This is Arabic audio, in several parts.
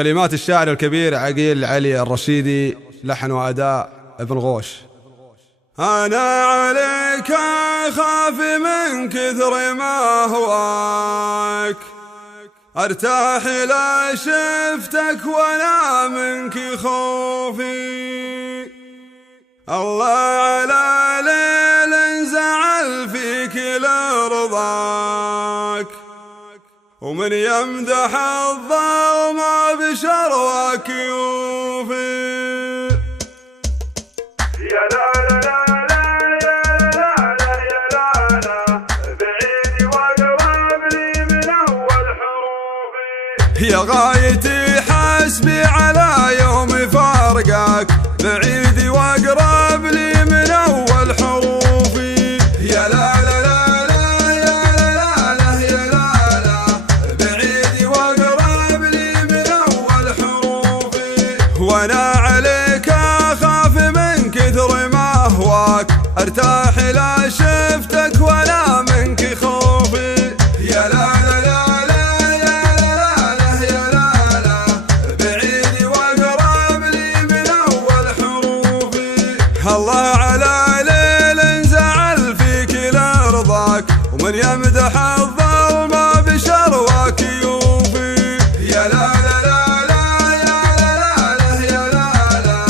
كلمات الشاعر الكبير عقيل علي الرشيدي، لحن وأداء ابن غوش. أنا عليك أخاف من كثر ما هواك، أرتاح لا شفتك ولا منك خوفي. الله على ليل زعل فيك لرضاك، ومن يمدح الظلم بشرواك يوفي. يا لا لا لا لا يا لا لا يا لا لا، بعيدي واقرب لي من أول حروفي. يا غايتي حسبي على يوم فارقك، بعيدي واقرب لي من أول حروفي. يا لا لا لا لا يا لا لا يا لا لا، بعيدي واقرب لي من أول حروفي. وأنا عليك أخاف من كثر ما هواك، أرتاح لا شفتك ولا منك خوفي. يا لا لا لا لا يا لا لا يا لا لا، بعيدي واقرب لي من أول حروفي. الله على ليل زعل فيك لرضاك، ومن يمدح الظلم بشرواك يوفي. يا لا لا لا لا يا لا لا يا لا لا،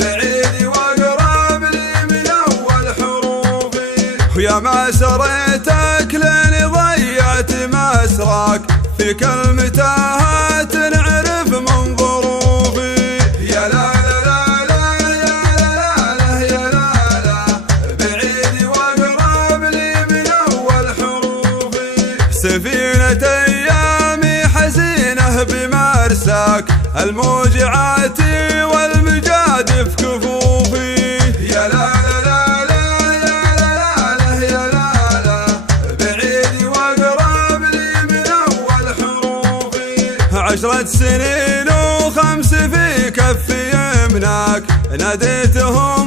بعيدي واقرب لي من أول حروفي. ويا ما سريتك لين ضيعت مسراك، في كلمتها تنعرف من ظروفي. يا لا لا لا لا يا لا لا يا لا لا، بعيدي واقرب لي من أول حروفي. سفينة أيامي حزينة بمرساك، الموجعات والمجاد في كفوفي. يا لا لا لا لا يا لا لا يا لا لا، بعيدي واقرب لي من أول حروفي. 10 سنين و5 في كف يمناك، ناديتهم